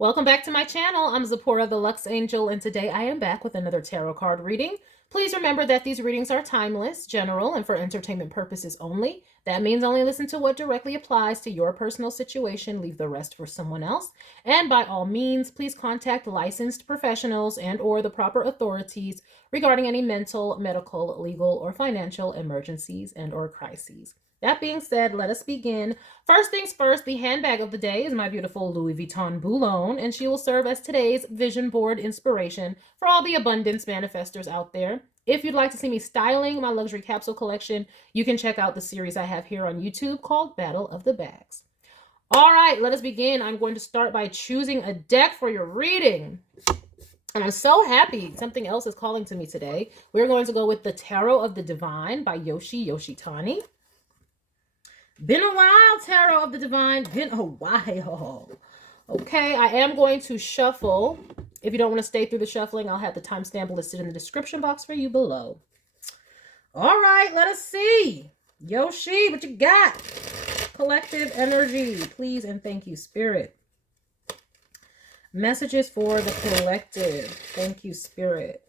Welcome back to my channel. I'm Zipporah the Lux Angel, and today I am back with another tarot card reading. Please remember that these readings are timeless, general, and for entertainment purposes only. That means only listen to what directly applies to your personal situation, leave the rest for someone else. And by all means, please contact licensed professionals and or the proper authorities regarding any mental, medical, legal, or financial emergencies and or crises. That being said, let us begin. First things first, the handbag of the day is my beautiful Louis Vuitton Boulogne, and she will serve as today's vision board inspiration for all the abundance manifestors out there. If you'd like to see me styling my luxury capsule collection, you can check out the series I have here on YouTube called Battle of the Bags. All right, let us begin. I'm going to start by choosing a deck for your reading. And I'm so happy something else is calling to me today. We're going to go with the Tarot of the Divine by Yoshi Yoshitani. Been a while, Tarot of the Divine. Been a while. Okay, I am going to shuffle. If you don't want to stay through the shuffling, I'll have the timestamp listed in the description box for you below. All right, let us see. Yoshi, what you got? Collective energy, please and thank you, Spirit. Messages for the collective. Thank you, Spirit.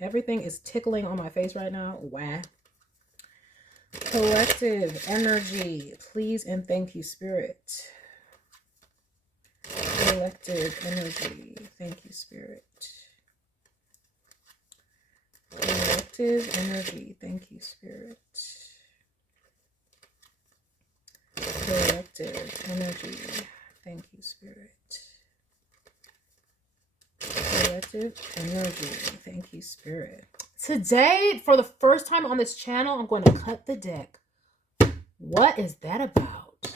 Everything is tickling on my face right now. Wow. Collective energy, please and thank you, Spirit. Collective energy, thank you, Spirit. Collective energy, thank you, Spirit. Collective energy, thank you, Spirit. Collective energy, thank you, Spirit. Today, for the first time on this channel, I'm going to cut the deck. What is that about?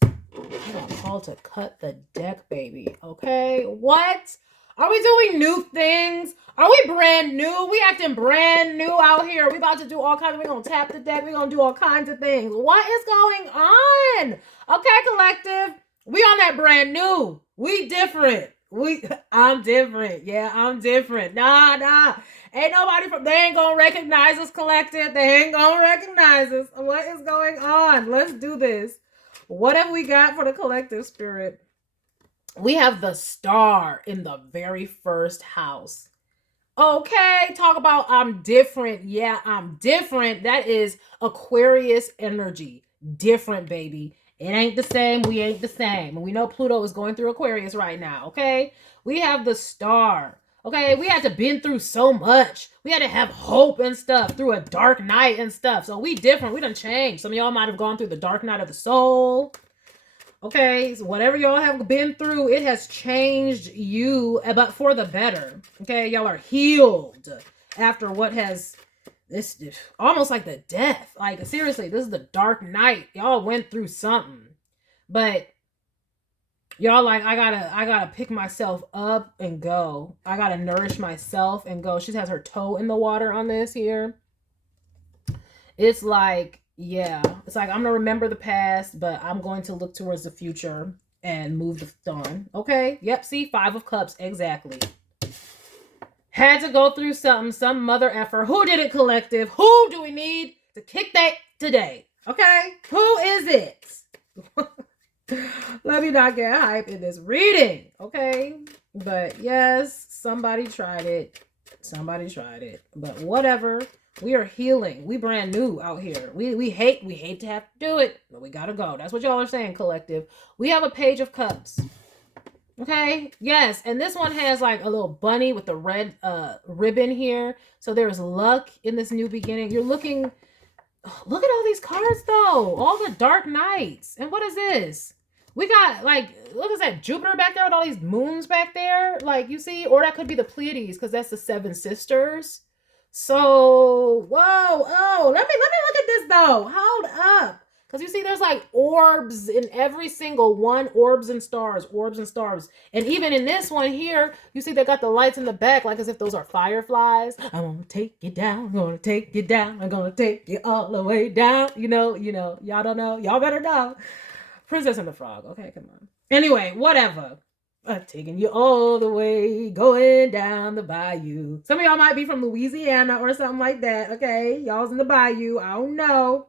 I got called to cut the deck, baby. Okay, what? Are we doing new things? Are we brand new? We acting brand new out here. We about to do all kinds of, we're going to tap the deck. We're going to do all kinds of things. What is going on? Okay, collective. We on that brand new. We different. I'm different. Yeah, I'm different. Nah. Ain't nobody they ain't gonna recognize us, collective. They ain't gonna recognize us. What is going on? Let's do this. What have we got for the collective, Spirit? We have the Star in the very first house. Okay, talk about I'm different. Yeah, I'm different. That is Aquarius energy. Different, baby. It ain't the same. We ain't the same. And we know Pluto is going through Aquarius right now, okay? We have the Star. Okay, we had to been through so much. We had to have hope and stuff through a dark night and stuff. So we different. We done changed. Some of y'all might have gone through the dark night of the soul. Okay, so whatever y'all have been through, it has changed you, but for the better. Okay, y'all are healed after what has this almost like the death. Like seriously, this is the dark night. Y'all went through something, but y'all like I gotta pick myself up and go. I gotta nourish myself and go. She has her toe in the water on this here. It's like, yeah, it's like I'm gonna remember the past, but I'm going to look towards the future and move on. Okay, yep, see, 5 of Cups, exactly. Had to go through something, some mother effer. Who did it, collective? Who do we need to kick that today? Okay, who is it? Let me not get hype in this reading, okay? But yes, somebody tried it. Somebody tried it, but whatever. We are healing. We brand new out here. We hate to have to do it, but we gotta go. That's what y'all are saying, collective. We have a Page of Cups. Okay, yes, and this one has like a little bunny with the red ribbon here. So there's luck in this new beginning. You're looking, look at all these cards though. All the dark nights. And what is this? We got like, look at that Jupiter back there with all these moons back there. Like you see, or that could be the Pleiades because that's the 7 sisters. So, whoa, oh, let me look at this though. Hold up. Because you see, there's like orbs in every single one. Orbs and stars. And even in this one here, you see they got the lights in the back like as if those are fireflies. I'm going to take you down. I'm going to take you down. I'm going to take you all the way down. You know, y'all don't know. Y'all better know. Princess and the Frog. Okay, come on. Anyway, whatever. Taking you all the way, going down the bayou. Some of y'all might be from Louisiana or something like that. Okay, y'all's in the bayou. I don't know.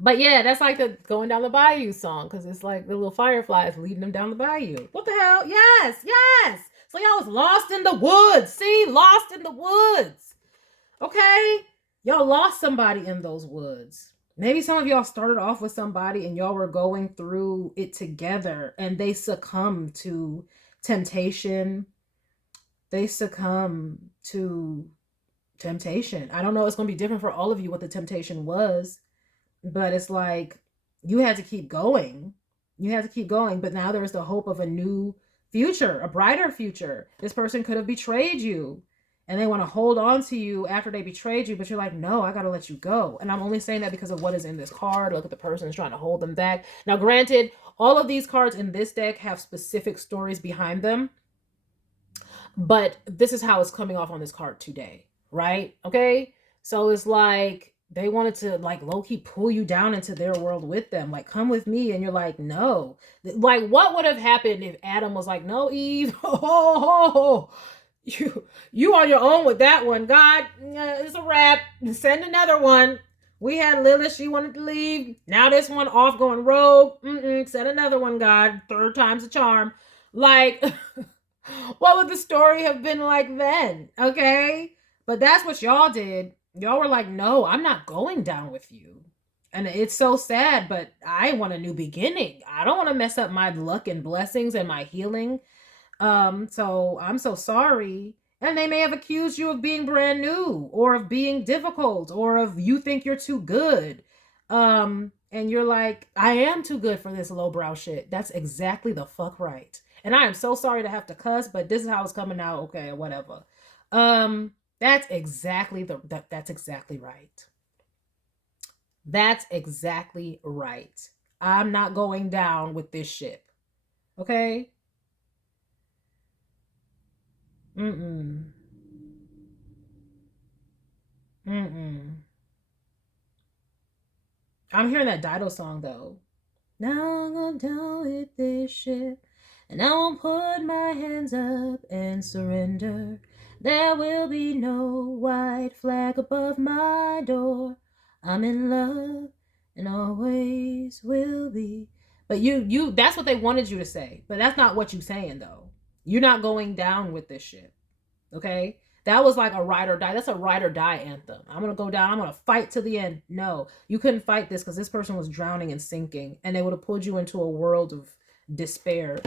But yeah, that's like the going down the bayou song, because it's like the little fireflies leading them down the bayou. What the hell? Yes, yes. So y'all was lost in the woods. See, lost in the woods. Okay, y'all lost somebody in those woods. Maybe some of y'all started off with somebody and y'all were going through it together, and they succumbed to temptation. They succumb to temptation. I don't know. It's going to be different for all of you what the temptation was, but it's like you had to keep going. You had to keep going. But now there's the hope of a new future, a brighter future. This person could have betrayed you and they want to hold on to you after they betrayed you, but you're like, no, I got to let you go. And I'm only saying that because of what is in this card. Look at the person's trying to hold them back. Now, granted, all of these cards in this deck have specific stories behind them, but this is how it's coming off on this card today, right? Okay, so it's like they wanted to like low-key pull you down into their world with them, like come with me, and you're like, no. Like, what would have happened if Adam was like, no, Eve, oh, you on your own with that one, God, it's a wrap, send another one. We had Lilith, she wanted to leave, now this one off going rogue. Send another one, God, third time's a charm. Like what would the story have been like then? Okay. But that's what y'all did. Y'all were like, no, I'm not going down with you. And it's so sad, but I want a new beginning. I don't want to mess up my luck and blessings and my healing. So I'm so sorry. And they may have accused you of being brand new or of being difficult or of you think you're too good. And you're like, I am too good for this lowbrow shit. That's exactly the fuck right. And I am so sorry to have to cuss, but this is how it's coming out. Okay, whatever. That's exactly that's exactly right. That's exactly right. I'm not going down with this ship. Okay? Mm-mm. Mm-mm. I'm hearing that Dido song though. Now I'm going down with this ship, and I won't put my hands up and surrender. There will be no white flag above my door. I'm in love and always will be. But you that's what they wanted you to say. But that's not what you're saying though. You're not going down with this shit. Okay? That was like a ride or die. That's a ride or die anthem. I'm going to go down. I'm going to fight to the end. No, you couldn't fight this because this person was drowning and sinking, and they would have pulled you into a world of despair.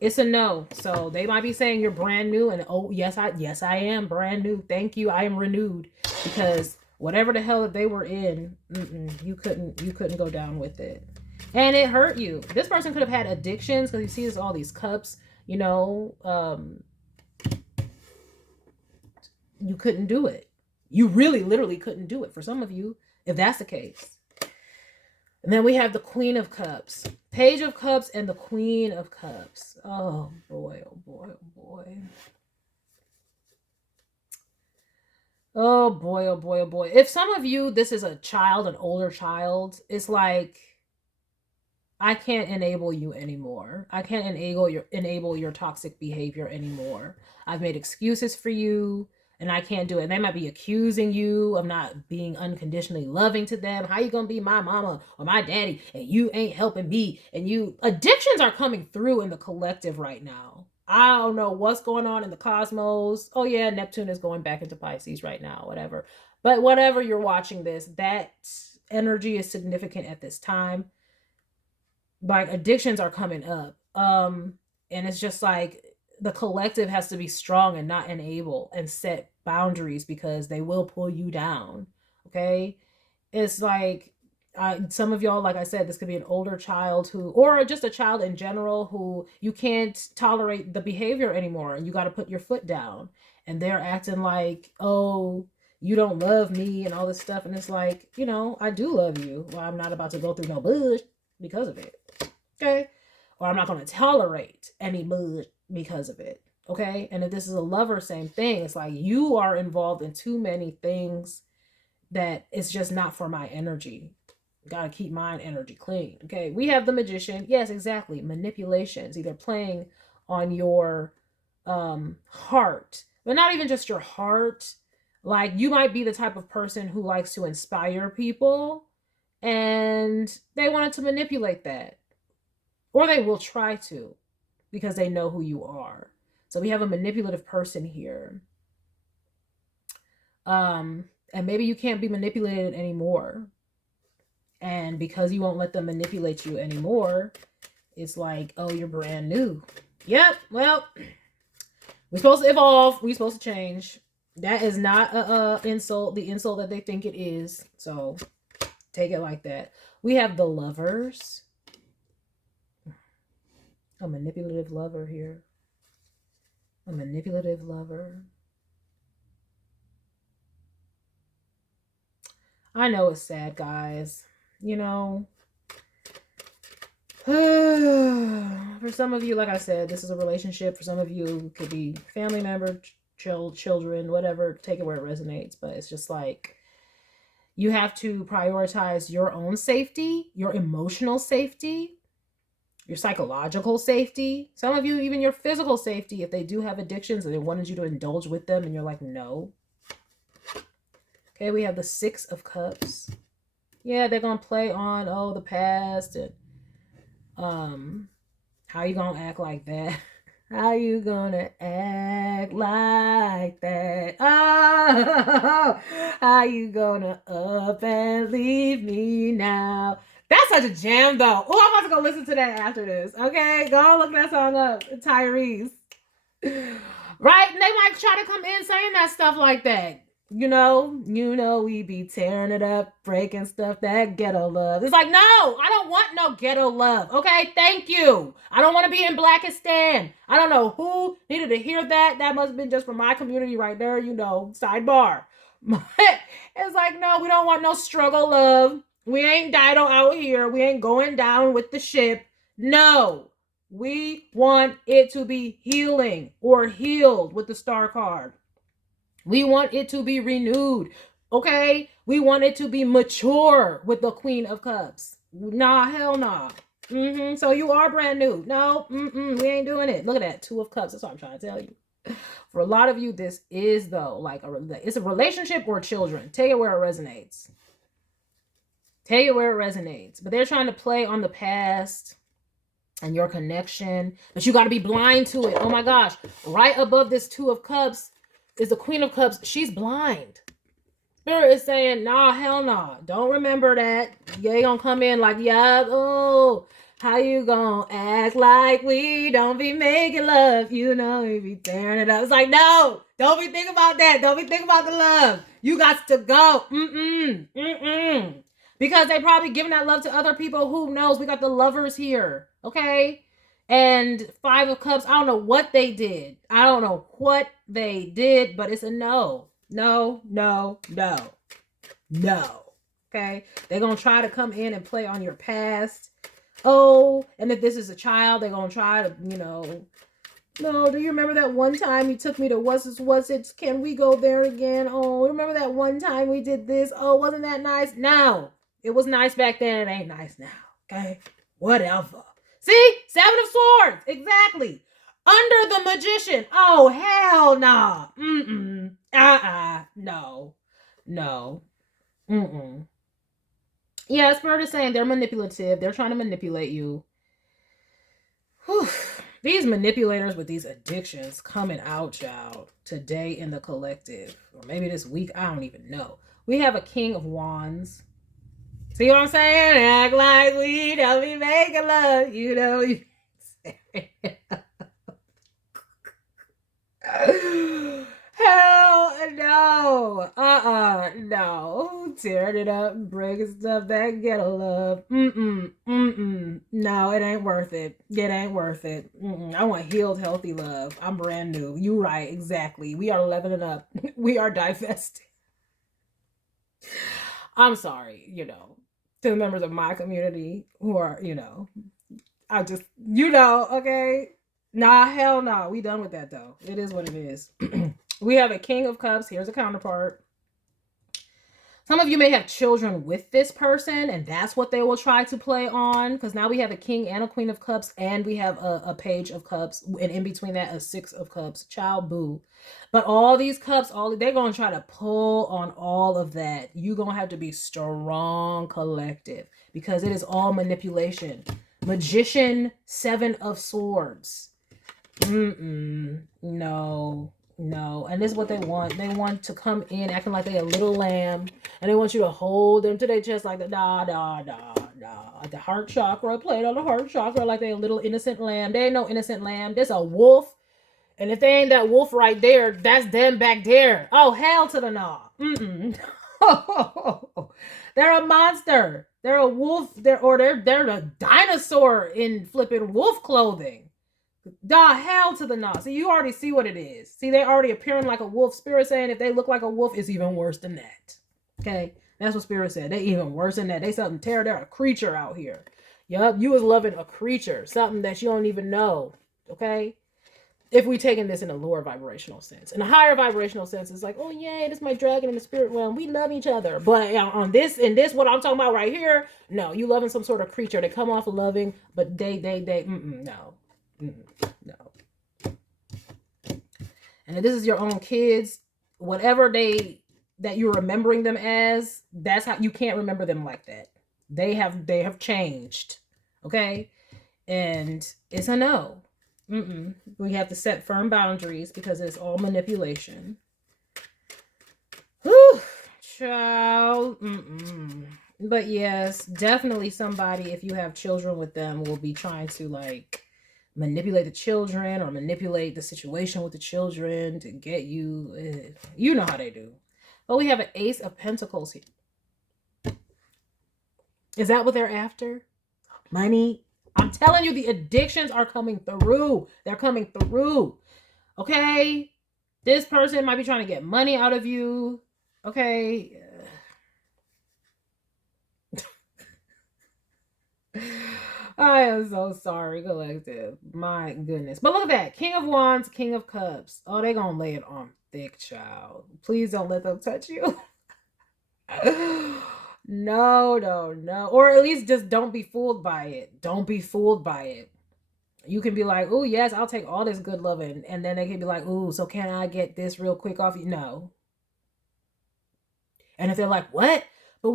It's a no. So they might be saying you're brand new, and oh, yes, I am brand new. Thank you. I am renewed, because whatever the hell that they were in, you couldn't go down with it. And it hurt you. This person could have had addictions, because you see this all these cups, you couldn't do it. You really literally couldn't do it for some of you, if that's the case. And then we have the Queen of Cups, Page of Cups, and the Queen of Cups. Oh boy, oh boy, oh boy. Oh boy, oh boy, oh boy. If some of you, this is a child, an older child, it's like, I can't enable you anymore. I can't enable your toxic behavior anymore. I've made excuses for you, and I can't do it. And they might be accusing you of not being unconditionally loving to them. How you gonna be my mama or my daddy and you ain't helping me? And addictions are coming through in the collective right now. I don't know what's going on in the cosmos. Oh yeah, Neptune is going back into Pisces right now, whatever. But whatever you're watching this, that energy is significant at this time. Like, addictions are coming up. And it's just like the collective has to be strong and not enable and set boundaries, because they will pull you down. Okay? It's like, some of y'all, like I said, this could be an older child or just a child in general, who you can't tolerate the behavior anymore, and you got to put your foot down, and they're acting like, oh, you don't love me and all this stuff. And it's like, I do love you. Well, I'm not about to go through no bush because of it. Okay? Or I'm not going to tolerate any mood because of it. Okay? And if this is a lover, same thing. It's like, you are involved in too many things that it's just not for my energy. Got to keep my energy clean. Okay? We have the Magician. Yes, exactly. Manipulations. Either playing on your heart, but not even just your heart. Like, you might be the type of person who likes to inspire people, And they wanted to manipulate that. Or they will try to, because they know who you are. So we have a manipulative person here. And maybe you can't be manipulated anymore. And because you won't let them manipulate you anymore, it's like, oh, you're brand new. Yep, well, we're supposed to evolve. We're supposed to change. That is not a insult, the insult that they think it is. So take it like that. We have the Lovers. A manipulative lover here. A manipulative lover. I know it's sad, guys. You know, for some of you, like I said, this is a relationship. For some of you, it could be family member, children, whatever. Take it where it resonates. But it's just like, you have to prioritize your own safety, your emotional safety, your psychological safety. Some of you, even your physical safety, if they do have addictions and they wanted you to indulge with them and you're like, no. Okay, we have the Six of Cups. Yeah, they're going to play on, oh, the past and how you going to act like that? How you gonna act like that? Oh, how you gonna up and leave me now? That's such a jam, though. Oh, I'm about to go listen to that after this. Okay, go look that song up, Tyrese. Right? And they might try to come in saying that stuff like that. You know, we be tearing it up, breaking stuff, that ghetto love. It's like, no, I don't want no ghetto love. Okay, thank you. I don't want to be in Blackistan. I don't know who needed to hear that. That must have been just from my community right there, you know, sidebar. It's like, no, we don't want no struggle love. We ain't Dido out here. We ain't going down with the ship. No, we want it to be healing or healed with the Star card. We want it to be renewed. Okay? We want it to be mature with the Queen of Cups. Nah, hell nah. So you are brand new. No, we ain't doing it. Look at that. Two of Cups. That's what I'm trying to tell you. For a lot of you, this is, though, like it's a relationship or children. Take it where it resonates. Take it where it resonates. But they're trying to play on the past and your connection. But you got to be blind to it. Oh my gosh. Right above this Two of Cups is the Queen of Cups. She's blind. Spirit is saying, nah, hell nah. Don't remember that. You ain't gonna come in like, yeah, oh, how you gonna act like we don't be making love? You know, we be tearing it up. It's like, no, don't be thinking about that. Don't be thinking about the love. You got to go. Because they probably giving that love to other people. Who knows? We got the Lovers here. Okay? And Five of Cups, I don't know what they did. I don't know what they did, but it's a no. No. Okay? They're going to try to come in and play on your past. Oh, and if this is a child, they're going to try to, you know, no, do you remember that one time you took me to what's it? Can we go there again? Oh, remember that one time we did this? Oh, wasn't that nice? No, it was nice back then. It ain't nice now. Okay? Whatever. See? Seven of Swords. Exactly. Under the Magician. Oh, hell nah. No. Yeah, Spirit is saying they're manipulative. They're trying to manipulate you. Whew. These manipulators with these addictions coming out, y'all, today in the collective. Or maybe this week. I don't even know. We have a King of Wands. See what I'm saying? Act like we don't be making love. You know. Hell no. No. Tearing it up and breaking stuff that ghetto love. No, it ain't worth it. It ain't worth it. I want healed, healthy love. I'm brand new. You right, exactly. We are leveling up. We are divesting. I'm sorry, you know, to the members of my community who are, you know, I just, you know, okay. Nah, hell no. We done with that, though. It is what it is. We have a King of Cups. Here's a counterpart. Some of you may have children with this person, and that's what they will try to play on, because now we have a king and a queen of cups, and we have a page of cups, and in between that, a 6 of cups. Child, boo. But all these cups, they're going to try to pull on all of that. You're going to have to be strong collective, because it is all manipulation. Magician, 7 of swords. No. And this is what they want. They want to come in acting like they a little lamb, and they want you to hold them to their chest like the the heart chakra, playing on the heart chakra like they a little innocent lamb. They ain't no innocent lamb. There's a wolf, and if they ain't that wolf right there, that's them back there. Oh, hell to the no. They're a monster. They're a wolf. They're a dinosaur in flipping wolf clothing. Hell to the no. See, you already see what it is. See, they already appearing like a wolf. Spirit saying if they look like a wolf, it's even worse than that. Okay? That's what Spirit said. They even worse than that. They something terrible. They're a creature out here. Yup, you was loving a creature. Something that you don't even know. Okay? If we taking this in a lower vibrational sense. In a higher vibrational sense, it's like, oh yay, this is my dragon in the spirit realm. We love each other. But in this, what I'm talking about right here, no, you loving some sort of creature. They come off loving, but they, no. No. And if this is your own kids, whatever that you're remembering them as, that's how you can't remember them like that. They have changed. Okay? And it's a no. We have to set firm boundaries because it's all manipulation. Whew, child. But yes, definitely somebody, if you have children with them, will be trying to like manipulate the children or manipulate the situation with the children to get you. You know how they do. But we have an Ace of Pentacles here. Is that what they're after? Money? I'm telling you, the addictions are coming through. They're coming through. Okay? This person might be trying to get money out of you. Okay? I am so sorry, collective. My goodness. But look at that. King of Wands, King of Cups. Oh, they're going to lay it on thick, child. Please don't let them touch you. No. Or at least just don't be fooled by it. Don't be fooled by it. You can be like, oh, yes, I'll take all this good loving. And then they can be like, oh, so can I get this real quick off you? No. And if they're like, what? But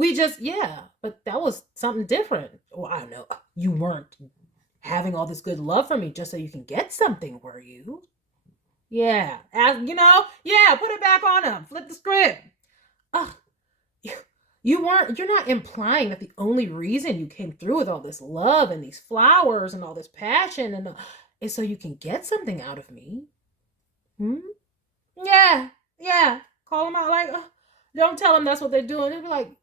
but that was something different. Well, I know. You weren't having all this good love for me just so you can get something, were you? Yeah. Put it back on them. Flip the script. You're not implying that the only reason you came through with all this love and these flowers and all this passion is so you can get something out of me. Yeah. Call them out like, don't tell them that's what they're doing. They'll be like,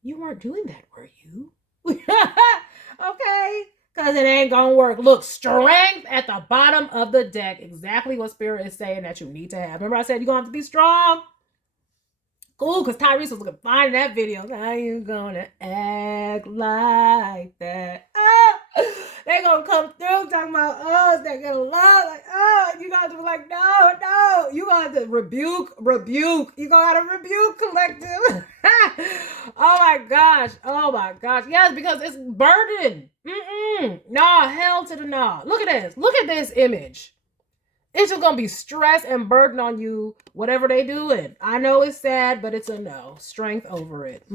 you weren't doing that, were you? Okay. Because it ain't going to work. Look, strength at the bottom of the deck. Exactly what Spirit is saying that you need to have. Remember I said you're going to have to be strong? Cool, because Tyrese was looking fine in that video. How you gonna act like that? They gonna come through talking about, they're gonna love, like, you gotta be like, no. You gonna have to rebuke. You gonna have to rebuke, collective. Oh my gosh. Yes, because it's burden. Nah, hell to the nah. Look at this image. It's just going to be stress and burden on you, whatever they doing. I know it's sad, but it's a no. Strength over it.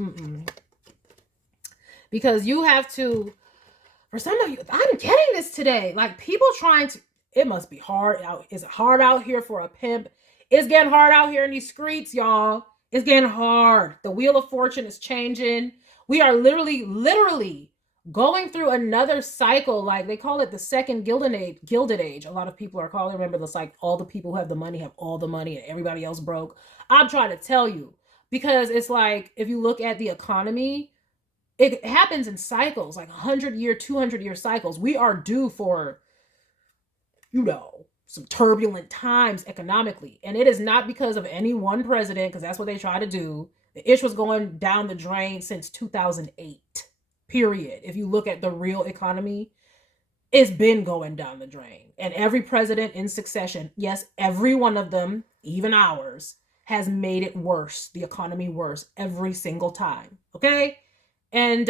Because you have to, for some of you, I'm getting this today. Like people trying to, it must be hard out. Is it hard out here for a pimp? It's getting hard out here in these streets, y'all. It's getting hard. The Wheel of Fortune is changing. We are literally going through another cycle. Like they call it the second gilded age. A lot of people are calling. Remember, it's like all the people who have the money have all the money and everybody else broke. I'm trying to tell you, because it's like, if you look at the economy, it happens in cycles, like 100-year, 200-year cycles. We are due for, some turbulent times economically. And it is not because of any one president, because that's what they try to do. The ish was going down the drain since 2008. Period. If you look at the real economy, it's been going down the drain. And every president in succession, yes, every one of them, even ours, has made it worse, the economy worse every single time. Okay. And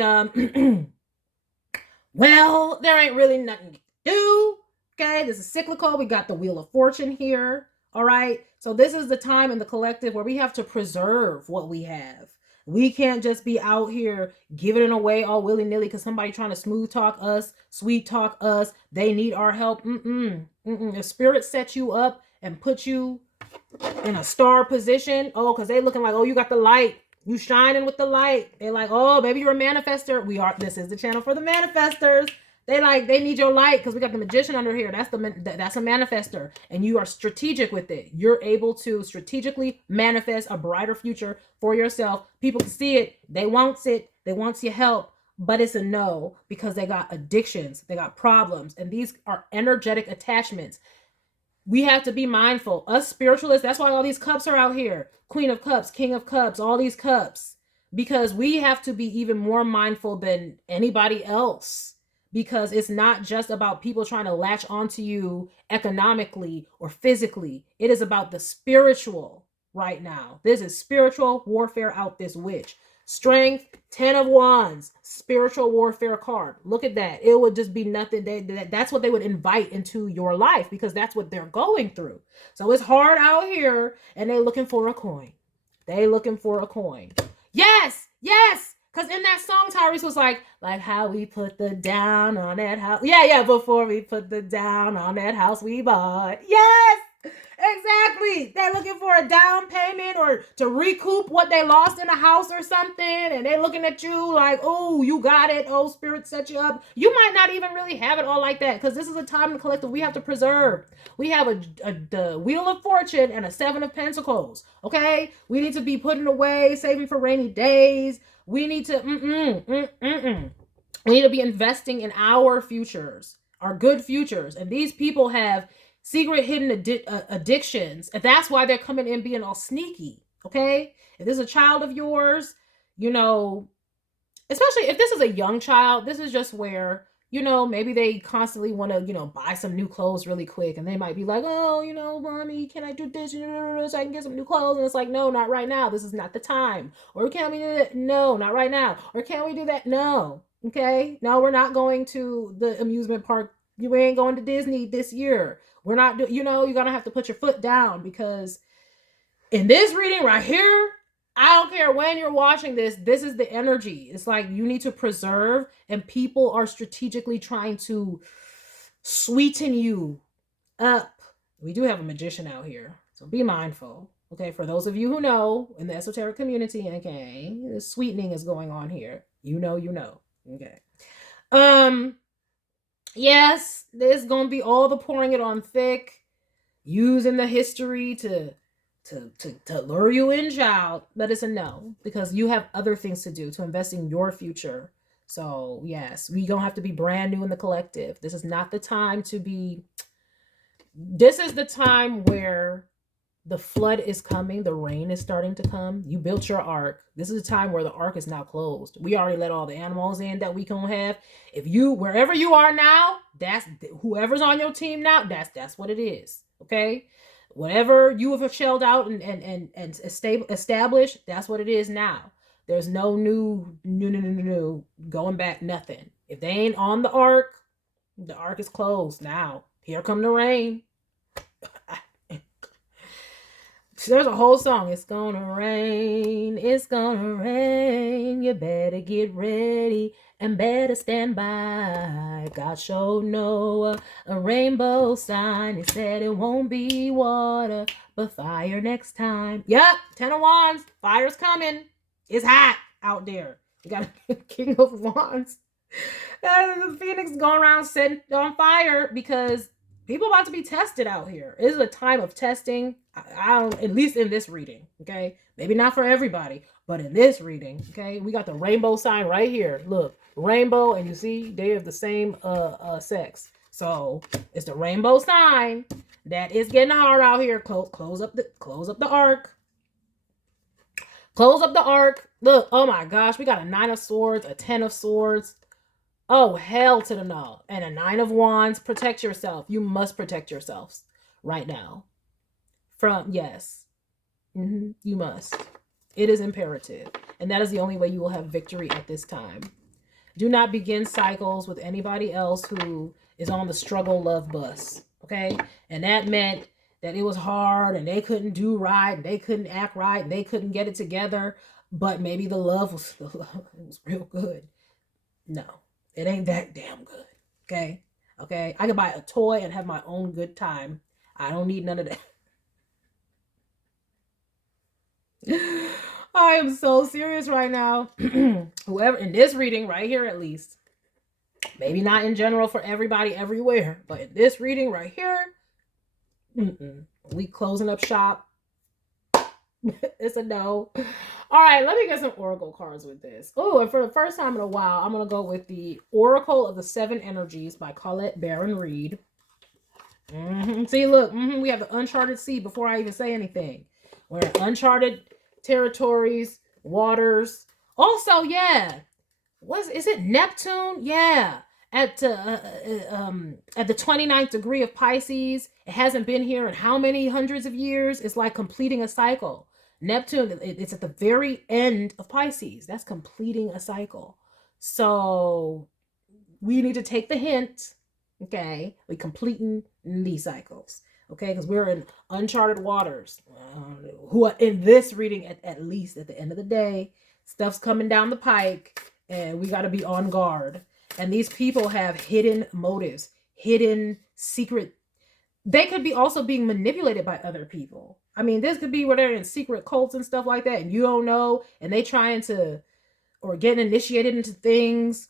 well, there ain't really nothing to do. Okay, this is cyclical. We got the Wheel of Fortune here. All right. So this is the time in the collective where we have to preserve what we have. We can't just be out here giving it away all willy-nilly because somebody trying to smooth talk us, sweet talk us. They need our help. If spirit sets you up and put you in a star position, because they looking like, you got the light. You shining with the light. They're like, maybe you're a manifester. This is the channel for the manifestors. They need your light because we got the magician under here. That's a manifester, and you are strategic with it. You're able to strategically manifest a brighter future for yourself. People can see it. They want it. They want your help, but it's a no because they got addictions. They got problems, and these are energetic attachments. We have to be mindful. Us spiritualists, that's why all these cups are out here. Queen of Cups, King of Cups, all these cups. Because we have to be even more mindful than anybody else. Because it's not just about people trying to latch onto you economically or physically. It is about the spiritual right now. This is spiritual warfare out this witch. Strength, 10 of Wands, spiritual warfare card. Look at that. It would just be nothing. That's what they would invite into your life because that's what they're going through. So it's hard out here and they're looking for a coin. They looking for a coin. Yes, yes. Because in that song, Tyrese was like how we put the down on that house. Yeah, before we put the down on that house we bought. Yes. Exactly. They're looking for a down payment or to recoup what they lost in a house or something. And they're looking at you like, you got it. Spirit set you up. You might not even really have it all like that because this is a time in the collective we have to preserve. We have the Wheel of Fortune and a 7 of Pentacles. Okay. We need to be putting away, saving for rainy days. We need to, we need to be investing in our futures, our good futures. And these people have secret hidden addictions. And that's why they're coming in being all sneaky. Okay. If this is a child of yours, especially if this is a young child, this is just where, maybe they constantly want to, buy some new clothes really quick. And they might be like, mommy, can I do this so I can get some new clothes? And it's like, no, not right now. This is not the time. Or can we do that? No, not right now. Or can we do that? No. Okay. No, we're not going to the amusement park. You ain't going to Disney this year. We're not, you're going to have to put your foot down because in this reading right here, I don't care when you're watching this, this is the energy. It's like you need to preserve and people are strategically trying to sweeten you up. We do have a magician out here, so be mindful. Okay, for those of you who know in the esoteric community, okay, the sweetening is going on here. You know. Okay. Yes, there's gonna be all the pouring it on thick, using the history to lure you in, child. But it's a no because you have other things to do to invest in your future. So yes, we don't have to be brand new in the collective. This is not the time to be. This is the time where the flood is coming. The rain is starting to come. You built your ark. This is a time where the ark is now closed. We already let all the animals in that we can have. If you, wherever you are now, that's whoever's on your team now, that's what it is. Okay. Whatever you have shelled out and established, that's what it is now. There's no new going back, nothing. If they ain't on the ark is closed now. Here come the rain. There's a whole song. It's gonna rain. It's gonna rain. You better get ready and better stand by. God showed Noah a rainbow sign. He said it won't be water, but fire next time. Yep, 10 of Wands. Fire's coming. It's hot out there. You got a King of Wands. The Phoenix going around setting on fire because people about to be tested out here. It is a time of testing. I don't, at least in this reading, okay? Maybe not for everybody, but in this reading, okay? We got the rainbow sign right here. Look, rainbow, and you see they have the same sex. So it's the rainbow sign that is getting hard out here. Close up the arc. Close up the arc. Look, oh my gosh, we got a 9 of Swords, a 10 of Swords. Oh, hell to the no. And a 9 of Wands. Protect yourself. You must protect yourselves right now. Yes. You must. It is imperative. And that is the only way you will have victory at this time. Do not begin cycles with anybody else who is on the struggle love bus. Okay? And that meant that it was hard and they couldn't do right, and they couldn't act right, and they couldn't get it together. But maybe the love was real good. No, it ain't that damn good. Okay? Okay? I can buy a toy and have my own good time. I don't need none of that. I am so serious right now. Whoever in this reading right here, at least, maybe not in general for everybody everywhere, but in this reading right here, we closing up shop. It's a no. All right, let me get some oracle cards with this. Oh, and for the first time in a while, I'm going to go with the Oracle of the Seven Energies by Colette Baron Reed. See, look, we have the uncharted sea before I even say anything. We're in uncharted territories, waters. Also, yeah, is it Neptune? Yeah, at the 29th degree of Pisces. It hasn't been here in how many hundreds of years? It's like completing a cycle. Neptune, it's at the very end of Pisces. That's completing a cycle. So we need to take the hint. Okay, we completing these cycles. Okay, because we're in uncharted waters. Who are in this reading, at least at the end of the day, stuff's coming down the pike, and we got to be on guard. And these people have hidden motives, hidden secret. They could be also being manipulated by other people. I mean, this could be where they're in secret cults and stuff like that, and you don't know, and they trying to, or getting initiated into things.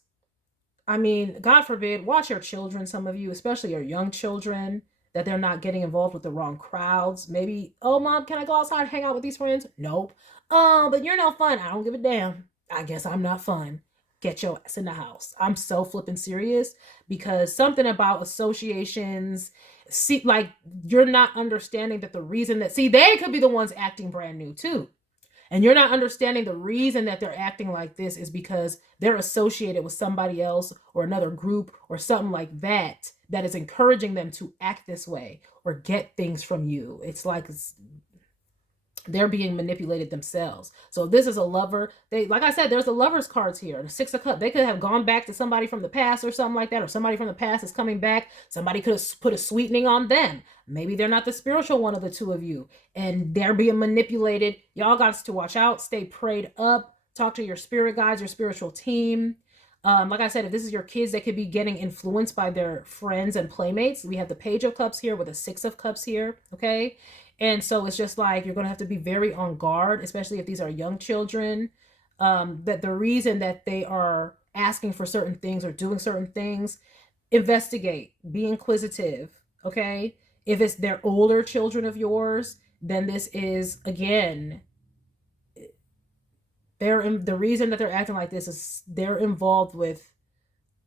I mean, God forbid, watch your children, some of you, especially your young children, that they're not getting involved with the wrong crowds. Maybe, oh, mom, can I go outside and hang out with these friends? Nope. Oh, but you're no fun. I don't give a damn. I guess I'm not fun. Get your ass in the house. I'm so flipping serious, because something about associations, see, like, you're not understanding that the reason that, see, they could be the ones acting brand new too. And you're not understanding the reason that they're acting like this is because they're associated with somebody else or another group or something like that that is encouraging them to act this way or get things from you. It's like they're being manipulated themselves. So this is a lover. They, like I said, there's the lovers cards here. The Six of Cups. They could have gone back to somebody from the past or something like that, or somebody from the past is coming back. Somebody could have put a sweetening on them. Maybe they're not the spiritual one of the two of you, and they're being manipulated. Y'all got to watch out. Stay prayed up. Talk to your spirit guides, your spiritual team. Like I said, if this is your kids, they could be getting influenced by their friends and playmates. We have the Page of Cups here with the Six of Cups here. Okay. And so it's just like you're going to have to be very on guard, especially if these are young children, that the reason that they are asking for certain things or doing certain things, investigate, be inquisitive, okay? If it's their older children of yours, then this is, again, the reason that they're acting like this is they're involved with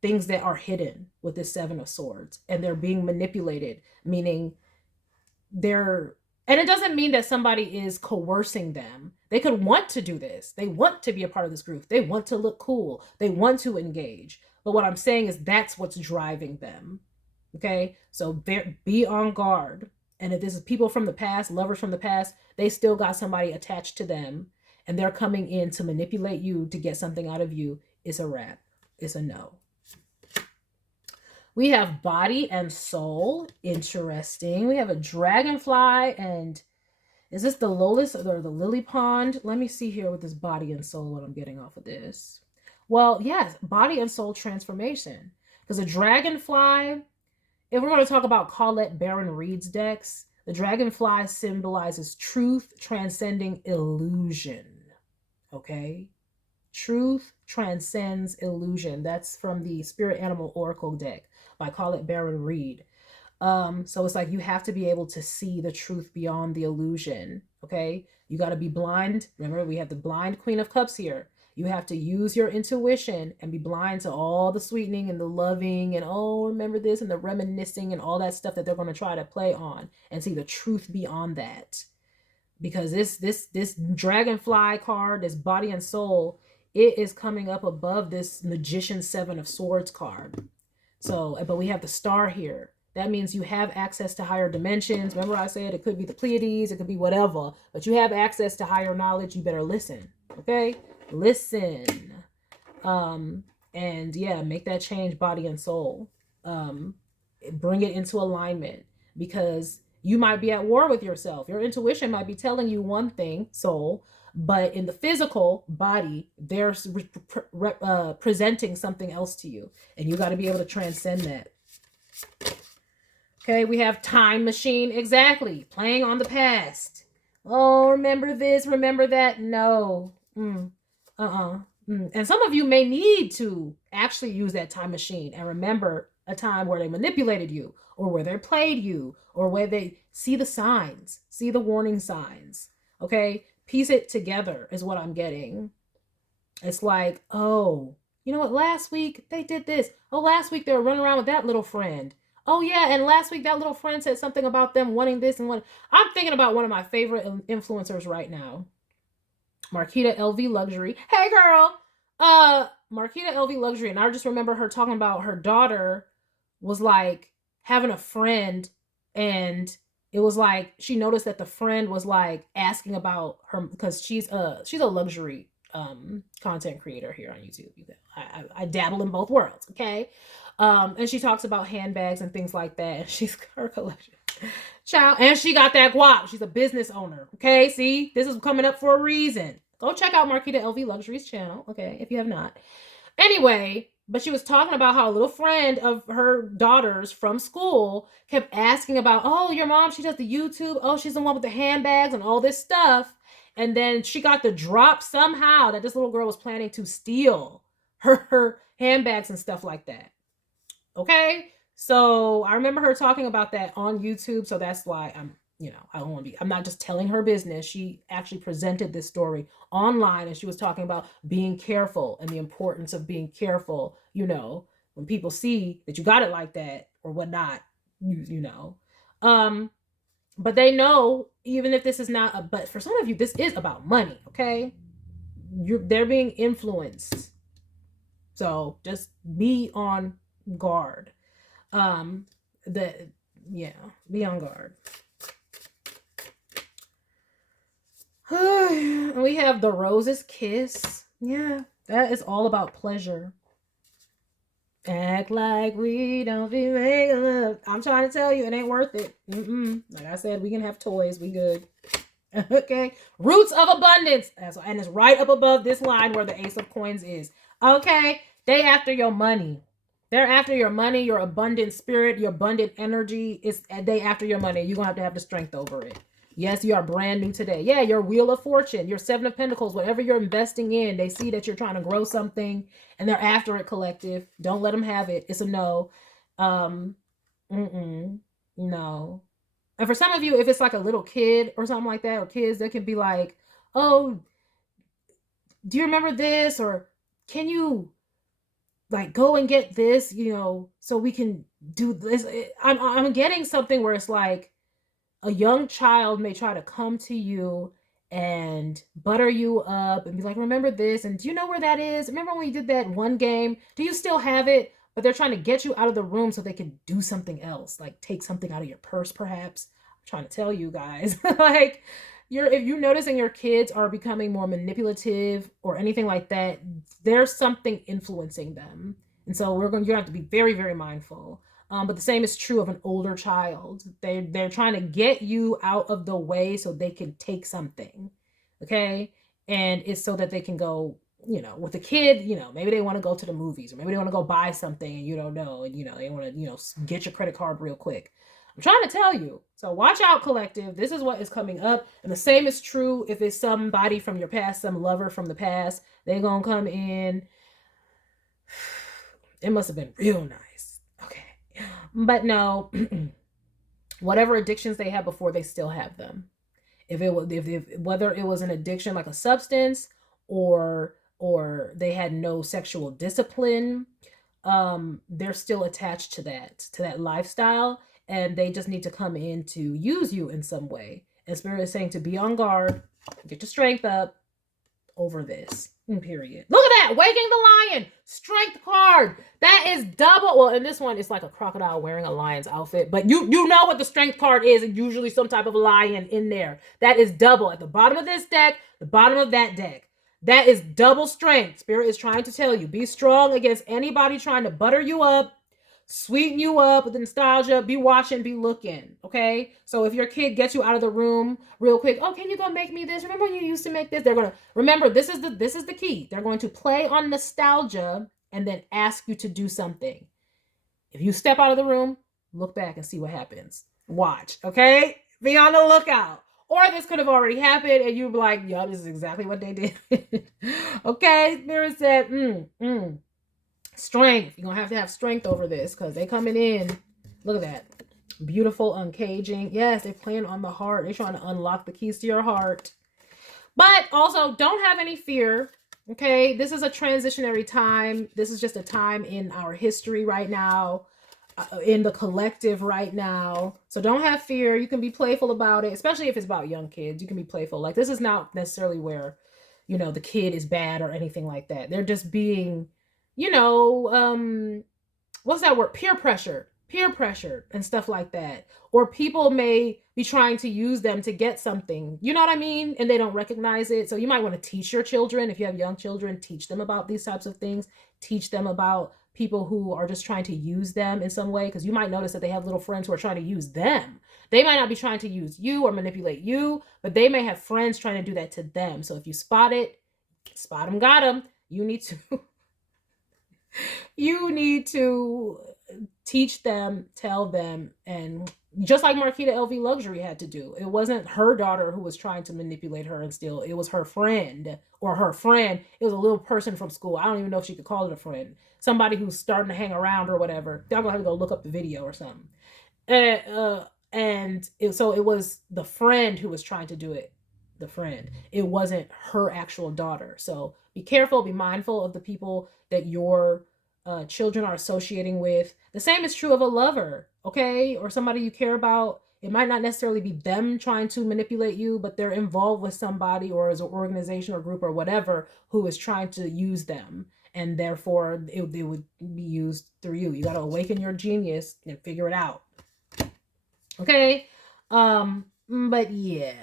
things that are hidden with this Seven of Swords, and they're being manipulated, meaning and it doesn't mean that somebody is coercing them. They could want to do this. They want to be a part of this group. They want to look cool. They want to engage. But what I'm saying is that's what's driving them. Okay? So be on guard. And if this is people from the past, lovers from the past, they still got somebody attached to them, and they're coming in to manipulate you to get something out of you, it's a wrap. It's a no. We have body and soul. Interesting. We have a dragonfly, and is this the lotus or the lily pond? Let me see here with this body and soul what I'm getting off of this. Well, yes, body and soul transformation. Because a dragonfly, if we're going to talk about Colette Baron Reed's decks, the dragonfly symbolizes truth transcending illusion. Okay? Truth transcends illusion. That's from the Spirit Animal Oracle deck by Colette Baron Reed. So it's like you have to be able to see the truth beyond the illusion. Okay? You got to be blind. Remember, we have the blind Queen of Cups here. You have to use your intuition and be blind to all the sweetening and the loving and, oh, remember this, and the reminiscing and all that stuff that they're going to try to play on, and see the truth beyond that. Because this dragonfly card, this body and soul, it is coming up above this Magician Seven of Swords card. So, but we have the star here That means you have access to higher dimensions. Remember I said it could be the Pleiades, it could be whatever, but you have access to higher knowledge. You better listen, okay? Listen. And yeah, make that change, body and soul. Bring it into alignment, because you might be at war with yourself. Your intuition might be telling you one thing, soul, but in the physical body, they're presenting something else to you, and you got to be able to transcend that. Okay, we have time machine. Exactly. Playing on the past. Oh, remember this, remember that. No. And some of you may need to actually use that time machine and remember a time where they manipulated you, or where they played you, or where they see the signs, see the warning signs. Okay, piece it together is what I'm getting. It's like, oh, you know what? Last week they did this. Oh, last week they were running around with that little friend. Oh yeah, and last week that little friend said something about them wanting this and what. I'm thinking about one of my favorite influencers right now, Marquita LV Luxury. Hey girl, Marquita LV Luxury, and I just remember her talking about her daughter was like having a friend, and it was like she noticed that the friend was like asking about her, because she's a luxury content creator here on YouTube. I dabble in both worlds, okay? And she talks about handbags and things like that, and she's her collection. Child, and she got that guap. She's a business owner, okay? See, this is coming up for a reason. Go check out Marquita LV Luxury's channel, okay, if you have not. Anyway, but she was talking about how a little friend of her daughter's from school kept asking about, oh, your mom, she does the YouTube. Oh, she's the one with the handbags and all this stuff. And then she got the drop somehow that this little girl was planning to steal her handbags and stuff like that. Okay? So I remember her talking about that on YouTube. So that's why I'm not just telling her business. She actually presented this story online, and she was talking about being careful and the importance of being careful, when people see that you got it like that or whatnot, but they know, even if this is not but for some of you, this is about money, okay? They're being influenced. So just be on guard. Be on guard. We have the Rose's Kiss. Yeah, that is all about pleasure. Act like we don't be making love. I'm trying to tell you, it ain't worth it. Like I said, we can have toys. We good. Okay. Roots of abundance. And it's right up above this line where the Ace of Coins is. Okay. They after your money. They're after your money, your abundant spirit, your abundant energy. It's a day after your money. You're going to have the strength over it. Yes, you are brand new today. Yeah, your Wheel of Fortune, your Seven of Pentacles, whatever you're investing in, they see that you're trying to grow something and they're after it, collective. Don't let them have it. It's a no. No. And for some of you, if it's like a little kid or something like that, or kids, they can be like, oh, do you remember this? Or can you like go and get this, so we can do this. I'm getting something where it's like a young child may try to come to you and butter you up and be like, remember this? And do you know where that is? Remember when we did that one game? Do you still have it? But they're trying to get you out of the room so they can do something else, like take something out of your purse, perhaps. I'm trying to tell you guys, like, if you're noticing your kids are becoming more manipulative or anything like that, there's something influencing them. And so you're going to have to be very, very mindful. But the same is true of an older child. They're trying to get you out of the way so they can take something. Okay. And it's so that they can go, with a kid, maybe they want to go to the movies, or maybe they want to go buy something and you don't know. And, they want to, get your credit card real quick. I'm trying to tell you. So watch out, collective. This is what is coming up. And the same is true if it's somebody from your past, some lover from the past. They're going to come in. It must have been real nice. Okay. But no, whatever addictions they had before, they still have them. Whether it was an addiction like a substance or they had no sexual discipline, they're still attached to that lifestyle, and they just need to come in to use you in some way. And Spirit is saying to be on guard, get your strength up over this. Period. Look at that. that? Waking the lion. Strength card. That is double. Well, in this one, it's like a crocodile wearing a lion's outfit. But you know what the strength card is. And usually some type of lion in there. That is double. At the bottom of this deck, the bottom of that deck. That is double strength. Spirit is trying to tell you. Be strong against anybody trying to butter you up, sweeten you up with nostalgia. Be watching, be looking. Okay. So if your kid gets you out of the room real quick, oh, can you go make me this? Remember when you used to make this? They're gonna remember this is the key. They're going to play on nostalgia and then ask you to do something. If you step out of the room, look back and see what happens. Watch. Okay. Be on the lookout. Or this could have already happened and you'd be like, yo, this is exactly what they did. Okay. Spirit said, strength. You're gonna have to have strength over this because they coming in. Look at that. Beautiful uncaging. Yes, they're playing on the heart. They're trying to unlock the keys to your heart. But also, don't have any fear. Okay, this is a transitionary time. This is just a time in our history right now, in the collective right now. So don't have fear. You can be playful about it, especially if it's about young kids. You can be playful. Like, this is not necessarily where, you know, the kid is bad or anything like that. They're just being, you know, what's that word? Peer pressure and stuff like that. Or people may be trying to use them to get something, you know what I mean? And they don't recognize it. So you might want to teach your children. If you have young children, teach them about these types of things. Teach them about people who are just trying to use them in some way. Because you might notice that they have little friends who are trying to use them. They might not be trying to use you or manipulate you, but they may have friends trying to do that to them. So if you spot it, spot them, got them. You need to teach them, tell them, and just like Marquita LV Luxury had to do. It wasn't her daughter who was trying to manipulate her and steal. It was her friend or her friend. It was a little person from school. I don't even know if she could call it a friend. Somebody who's starting to hang around or whatever. Y'all gonna have to go look up the video or something. So it was the friend who was trying to do it. The friend. It wasn't her actual daughter. So be careful, be mindful of the people that your children are associating with. The same is true of a lover, okay? Or somebody you care about. It might not necessarily be them trying to manipulate you, but they're involved with somebody or as an organization or group or whatever who is trying to use them. And therefore, it would be used through you. You got to awaken your genius and figure it out. Okay? But yeah.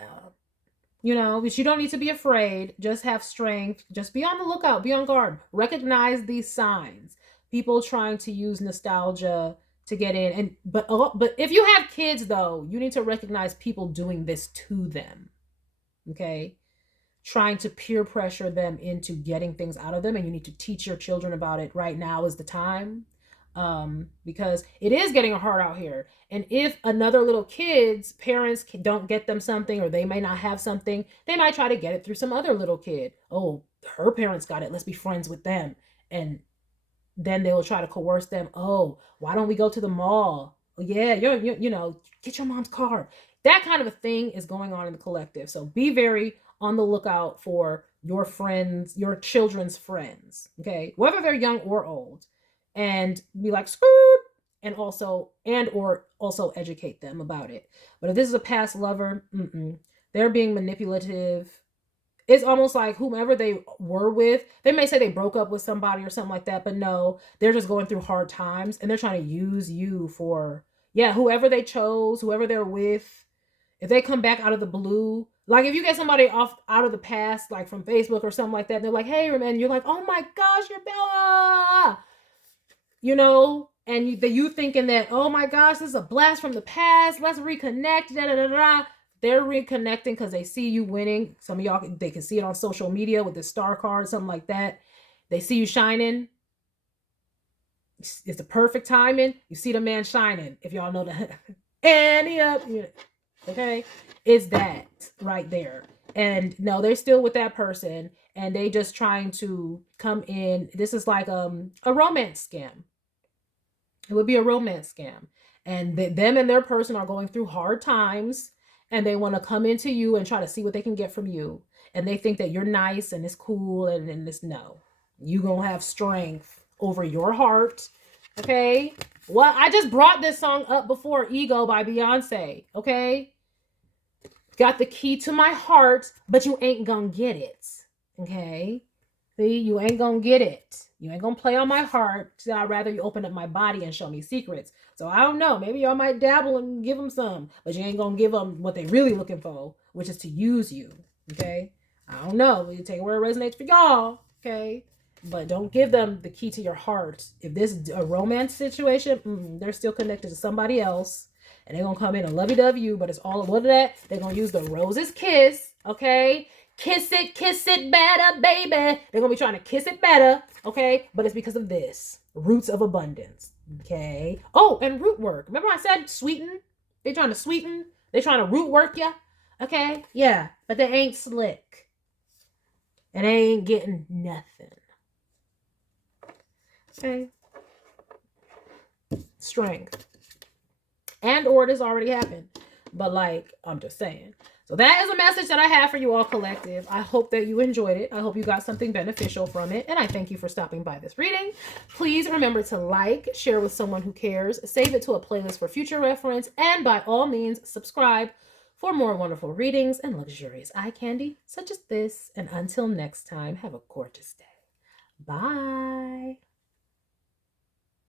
You know, but you don't need to be afraid. Just have strength. Just be on the lookout. Be on guard. Recognize these signs. People trying to use nostalgia to get in. But if you have kids, though, you need to recognize people doing this to them. Okay? Trying to peer pressure them into getting things out of them. And you need to teach your children about it. Right now is the time. Because it is getting hard out here. And if another little kid's parents don't get them something, or they may not have something, they might try to get it through some other little kid. Oh, her parents got it. Let's be friends with them. And then they will try to coerce them. Oh, why don't we go to the mall? Yeah, you know, get your mom's card. That kind of a thing is going on in the collective. So be very on the lookout for your friends, your children's friends. Okay, whether they're young or old. And be like, skirt, and also educate them about it. But if this is a past lover, they're being manipulative. It's almost like whomever they were with, they may say they broke up with somebody or something like that, but no, they're just going through hard times and they're trying to use you for, whoever they chose, whoever they're with. If they come back out of the blue, like if you get somebody out of the past, like from Facebook or something like that, and they're like, hey, and you're like, oh my gosh, you're Bella. You know, and you thinking that, oh my gosh, this is a blast from the past. Let's reconnect. They're reconnecting because they see you winning. Some of y'all, they can see it on social media with the star card, something like that. They see you shining. It's the perfect timing. You see the man shining. If y'all know that. Okay, it's that right there. And no, they're still with that person, and they just trying to come in. This is like a romance scam. It would be a romance scam. And them and their person are going through hard times, and they want to come into you and try to see what they can get from you. And they think that you're nice and it's cool, and it's no. You gonna have strength over your heart. Okay? Well, I just brought this song up before, Ego by Beyonce. Okay? Got the key to my heart, but you ain't gonna get it. Okay? See, you ain't gonna get it. You ain't gonna play on my heart. See, I'd rather you open up my body and show me secrets. So I don't know. Maybe y'all might dabble and give them some, but you ain't gonna give them what they really looking for, which is to use you. Okay? I don't know. You take where it resonates for y'all. Okay? But don't give them the key to your heart. If this is a romance situation, they're still connected to somebody else. And they're going to come in and lovey-dovey you, but it's all of what of that. They're going to use the roses kiss, okay? Kiss it better, baby. They're going to be trying to kiss it better, okay? But it's because of this. Roots of abundance, okay? Oh, and root work. Remember I said sweeten? They're trying to sweeten. They're trying to root work you, okay? Yeah, but they ain't slick. And they ain't getting nothing. Okay? Strength. And or it has already happened. But like, I'm just saying. So that is a message that I have for you all collective. I hope that you enjoyed it. I hope you got something beneficial from it. And I thank you for stopping by this reading. Please remember to like, share with someone who cares, save it to a playlist for future reference, and by all means, subscribe for more wonderful readings and luxurious eye candy such as this. And until next time, have a gorgeous day. Bye.